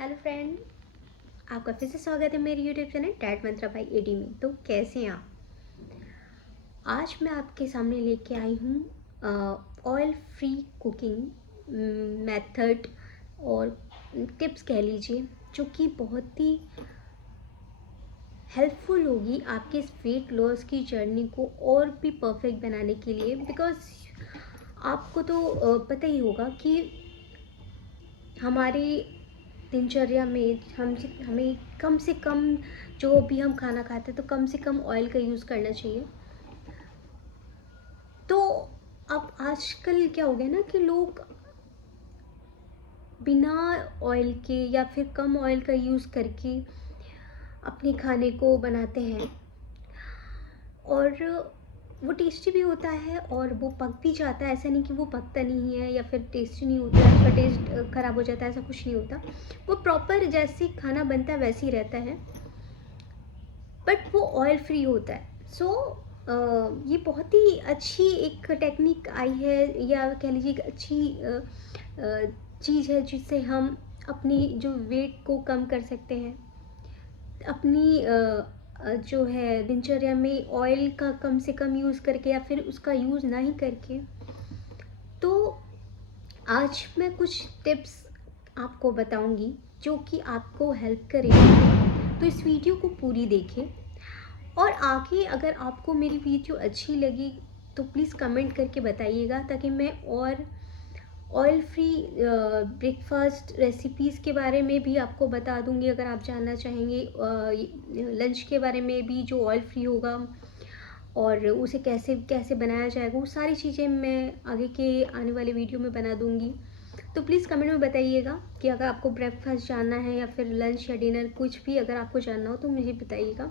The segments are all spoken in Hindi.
हेलो फ्रेंड, आपका फिर से स्वागत है मेरे YouTube channel that Mantra by ED में। तो कैसे हैं आप? आज मैं आपके सामने लेके आई हूँ ऑयल फ्री कुकिंग मेथड और टिप्स कह लीजिए, जो कि बहुत ही हेल्पफुल होगी आपके इस वेट लॉस की जर्नी को और भी परफेक्ट बनाने के लिए। बिकॉज आपको तो पता ही होगा कि हमारी दिनचर्या में हमें कम से कम, जो भी हम खाना खाते हैं तो कम से कम ऑयल का यूज़ करना चाहिए। तो अब आजकल क्या हो गया ना कि लोग बिना ऑयल के या फिर कम ऑयल का यूज़ करके अपने खाने को बनाते हैं, और वो टेस्टी भी होता है और वो पक भी जाता है। ऐसा नहीं कि वो पकता नहीं है या फिर टेस्टी नहीं होता है, उसका टेस्ट ख़राब हो जाता है, ऐसा कुछ नहीं होता। वो प्रॉपर जैसे खाना बनता है वैसे ही रहता है, बट वो ऑयल फ्री होता है। सो ये बहुत ही अच्छी एक टेक्निक आई है, या कह लीजिए एक अच्छी चीज़ है जिससे हम अपनी जो वेट को कम कर सकते हैं। अपनी जो है दिनचर्या में ऑयल का कम से कम यूज़ करके या फिर उसका यूज़ ना ही करके। तो आज मैं कुछ टिप्स आपको बताऊंगी जो कि आपको हेल्प करेगी। तो इस वीडियो को पूरी देखें, और आगे अगर आपको मेरी वीडियो अच्छी लगी तो प्लीज़ कमेंट करके बताइएगा, ताकि मैं और ऑयल फ्री ब्रेकफास्ट रेसिपीज़ के बारे में भी आपको बता दूंगी। अगर आप जानना चाहेंगे लंच के बारे में भी जो ऑयल फ्री होगा और उसे कैसे कैसे बनाया जाएगा, वो सारी चीज़ें मैं आगे के आने वाले वीडियो में बना दूंगी। तो प्लीज़ कमेंट में बताइएगा कि अगर आपको ब्रेकफास्ट जानना है या फिर लंच या डिनर, कुछ भी अगर आपको जानना हो तो मुझे बताइएगा।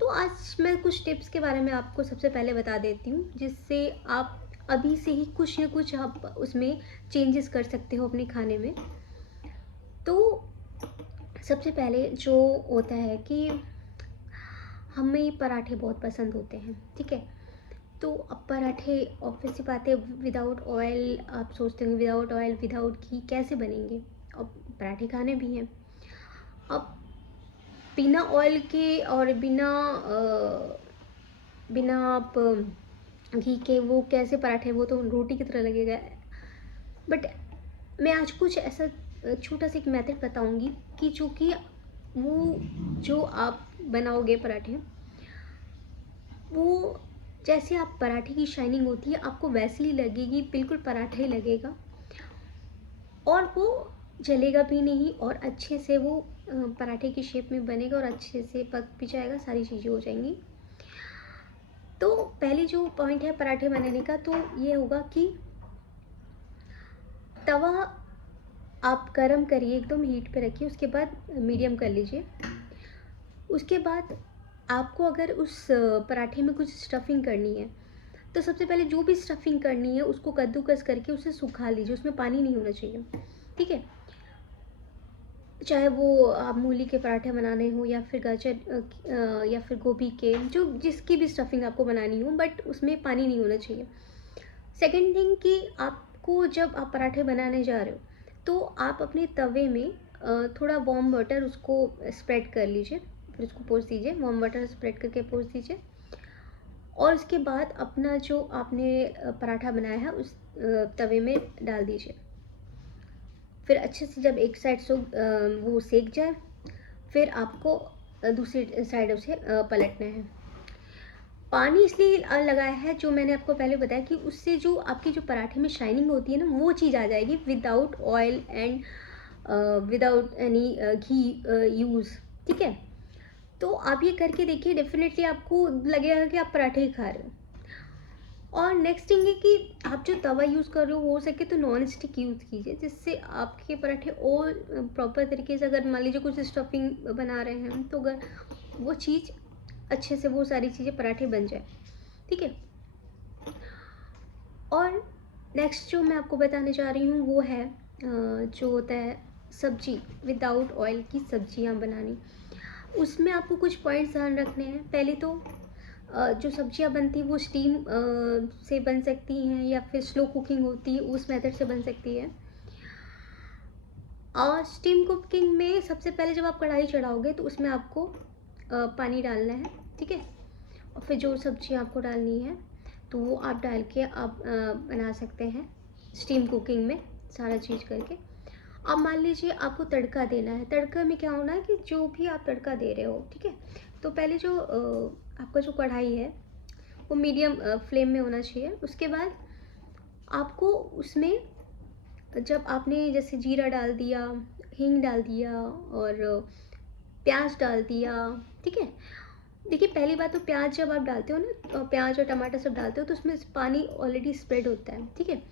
तो आज मैं कुछ टिप्स के बारे में आपको सबसे पहले बता देती हूँ, जिससे आप अभी से ही कुछ न कुछ आप उसमें चेंजेस कर सकते हो अपने खाने में। तो सबसे पहले जो होता है कि हमें पराठे बहुत पसंद होते हैं, ठीक है। तो अब पराठे ऑब्वियस सी बात है, विदाउट ऑयल आप सोचते होंगे विदाउट ऑयल विदाउट घी कैसे बनेंगे। अब पराठे खाने भी हैं। अब बिना ऑयल के और बिना आप घी के वो कैसे पराठे, वो तो रोटी की तरह लगेगा। बट मैं आज कुछ ऐसा छोटा सा एक मेथड बताऊंगी कि जो कि वो जो आप बनाओगे पराठे, वो जैसे आप पराठे की शाइनिंग होती है आपको वैसे ही लगेगी, बिल्कुल पराठा ही लगेगा, और वो जलेगा भी नहीं, और अच्छे से वो पराठे की शेप में बनेगा और अच्छे से पक भी जाएगा, सारी चीज़ें हो जाएंगी। तो पहले जो पॉइंट है पराठे बनाने का, तो ये होगा कि तवा आप गरम करिए, एकदम हीट पे रखिए, उसके बाद मीडियम कर लीजिए। उसके बाद आपको अगर उस पराठे में कुछ स्टफिंग करनी है, तो सबसे पहले जो भी स्टफिंग करनी है उसको कद्दूकस करके उसे सुखा लीजिए, उसमें पानी नहीं होना चाहिए, ठीक है। चाहे वो आप मूली के पराठे बनाने हो या फिर गाजर या फिर गोभी के, जो जिसकी भी स्टफिंग आपको बनानी हो, बट उसमें पानी नहीं होना चाहिए। सेकेंड थिंग कि आपको जब आप पराठे बनाने जा रहे हो तो आप अपने तवे में थोड़ा वार्म वाटर उसको स्प्रेड कर लीजिए, फिर उसको पोंछ दीजिए, वार्म वाटर स्प्रेड करके पोंछ दीजिए। और उसके बाद अपना जो आपने पराठा बनाया है उस तवे में डाल दीजिए। फिर अच्छे से जब एक साइड से वो सेक जाए, फिर आपको दूसरी साइड उसे पलटना है। पानी इसलिए लगाया है, जो मैंने आपको पहले बताया, कि उससे जो आपके जो पराठे में शाइनिंग होती है ना, वो चीज़ आ जाएगी without oil and without any ghee use, ठीक है। तो आप ये करके देखिए, डेफिनेटली आपको लगेगा कि आप पराठे ही खा रहे हो। और नेक्स्ट थिंग है कि आप जो तवा यूज़ कर रहे हो सके तो नॉन स्टिक यूज़ कीजिए, जिससे आपके पराठे और प्रॉपर तरीके से, अगर मान लीजिए कुछ स्टफिंग बना रहे हैं तो अगर वो चीज़ अच्छे से वो सारी चीज़ें पराठे बन जाए, ठीक है। और नेक्स्ट जो मैं आपको बताने जा रही हूँ वो है जो होता है सब्जी, विदाउट ऑयल की सब्जियाँ बनानी। उसमें आपको कुछ पॉइंट्स ध्यान रखने हैं। पहले तो जो सब्जियां बनती हैं वो स्टीम से बन सकती हैं, या फिर स्लो कुकिंग होती है उस मेथड से बन सकती है। और स्टीम कुकिंग में सबसे पहले जब आप कढ़ाई चढ़ाओगे तो उसमें आपको पानी डालना है, ठीक है। और फिर जो सब्ज़ी आपको डालनी है तो वो आप डाल के आप बना सकते हैं स्टीम कुकिंग में सारा चीज़ करके। अब मान लीजिए आपको तड़का देना है, तड़का में क्या होना है कि जो भी आप तड़का दे रहे हो, ठीक है, तो पहले जो आपका जो कढ़ाई है वो मीडियम फ्लेम में होना चाहिए। उसके बाद आपको उसमें जब आपने जैसे जीरा डाल दिया, हींग डाल दिया और प्याज डाल दिया, ठीक है। देखिए पहली बात तो प्याज जब आप डालते हो ना, प्याज और टमाटर सब डालते हो तो उसमें पानी ऑलरेडी स्प्रेड होता है, ठीक है।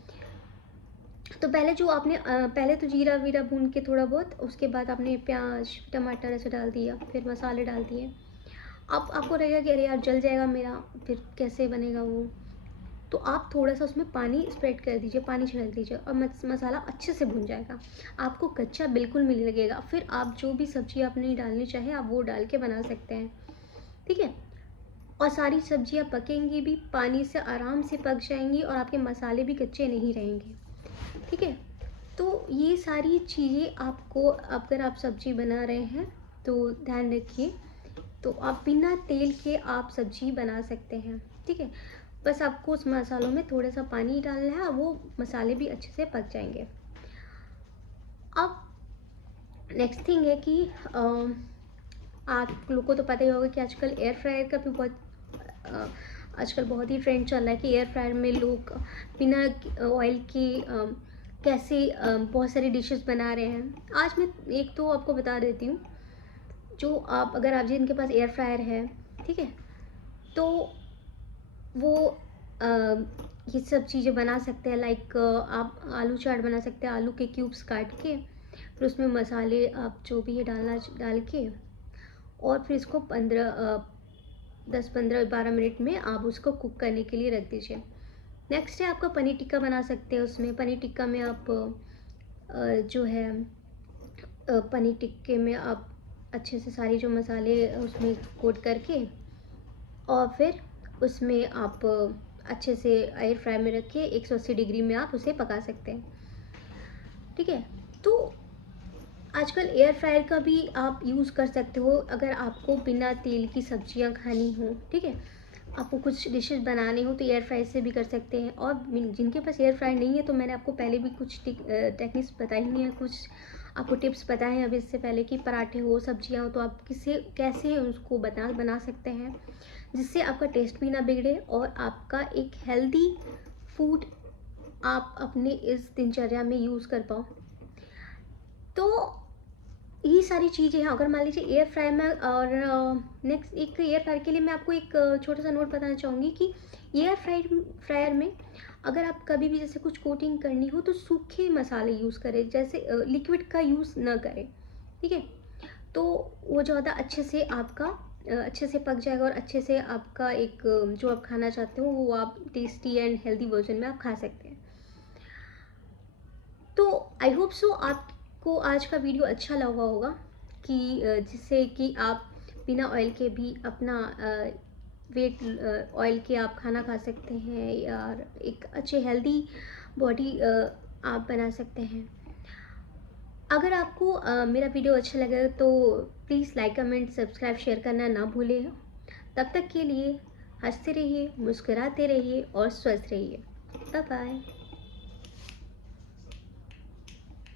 तो पहले जो आपने पहले तो जीरा वीरा भून के थोड़ा बहुत, उसके बाद आपने प्याज टमाटर ऐसे डाल दिया, फिर मसाले डाल दिए। अब आपको रहेगा कि अरे यार जल जाएगा मेरा, फिर कैसे बनेगा वो, तो आप थोड़ा सा उसमें पानी स्प्रेड कर दीजिए, पानी छिड़क दीजिए और मसाला अच्छे से भुन जाएगा, आपको कच्चा बिल्कुल नहीं लगेगा। फिर आप जो भी सब्जी आपने डालनी चाहे आप वो डाल के बना सकते हैं, ठीक है। और सारी सब्जियां पकेंगी भी, पानी से आराम से पक जाएंगी और आपके मसाले भी कच्चे नहीं रहेंगे, ठीक है। तो ये सारी चीज़ें आपको, अगर आप सब्जी बना रहे हैं तो ध्यान रखिए। तो आप बिना तेल के आप सब्जी बना सकते हैं, ठीक है। बस आपको उस मसालों में थोड़ा सा पानी डालना है और वो मसाले भी अच्छे से पक जाएंगे। अब नेक्स्ट थिंग है कि आप लोगों को तो पता ही होगा कि आजकल एयर फ्रायर का भी आजकल बहुत ही ट्रेंड चल रहा है कि एयर फ्रायर में लोग बिना ऑयल के कैसे बहुत सारी डिशेस बना रहे हैं। आज मैं एक तो आपको बता देती हूँ, जो आप अगर आप जिनके पास एयर फ्रायर है, ठीक है, तो वो ये सब चीज़ें बना सकते हैं। लाइक आप आलू चाट बना सकते हैं, आलू के क्यूब्स काट के, फिर उसमें मसाले आप जो भी है डाल के, और फिर इसको 10-15-12 मिनट में आप उसको कुक करने के लिए रख दीजिए। नेक्स्ट है आपका पनीर टिक्का बना सकते हैं। उसमें पनीर टिक्का में आप जो है पनीर टिक्के में आप अच्छे से सारी जो मसाले उसमें कोट करके और फिर उसमें आप अच्छे से एयर फ्राई में रख के 180 डिग्री में आप उसे पका सकते हैं, ठीक है। तो आजकल एयर फ्रायर का भी आप यूज़ कर सकते हो अगर आपको बिना तेल की सब्जियां खानी हो, ठीक है। आपको कुछ डिशेस बनाने हो तो एयर फ्रायर से भी कर सकते हैं। और जिनके पास एयर फ्रायर नहीं है तो मैंने आपको पहले भी कुछ टेक्निक्स बताई हुई हैं, कुछ आपको टिप्स बताए हैं अभी इससे पहले कि पराठे हो सब्जियां हो तो आप कैसे उसको बना सकते हैं जिससे आपका टेस्ट भी ना बिगड़े और आपका एक हेल्दी फूड आप अपने इस दिनचर्या में यूज़ कर पाओ। तो ये सारी चीज़ें हैं। अगर मान लीजिए एयर फ्रायर में, और नेक्स्ट एक एयर फ्रायर के लिए मैं आपको एक छोटा सा नोट बताना चाहूँगी कि एयर फ्रायर में अगर आप कभी भी जैसे कुछ कोटिंग करनी हो तो सूखे मसाले यूज़ करें, जैसे लिक्विड का यूज़ न करें, ठीक है। तो वो ज़्यादा अच्छे से आपका अच्छे से पक जाएगा और अच्छे से आपका एक जो आप खाना चाहते हो वो आप टेस्टी एंड हेल्दी वर्जन में आप खा सकते हैं। तो आई होप सो आपको आज का वीडियो अच्छा लगा होगा कि जिससे कि आप बिना ऑयल के भी अपना वेट ऑयल के आप खाना खा सकते हैं या एक अच्छे हेल्दी बॉडी आप बना सकते हैं। अगर आपको मेरा वीडियो अच्छा लगे तो please like comment subscribe share करना ना भूलें। तब तक के लिए हंसते रहिए, मुस्कुराते रहिए और स्वस्थ रहिए। Bye bye.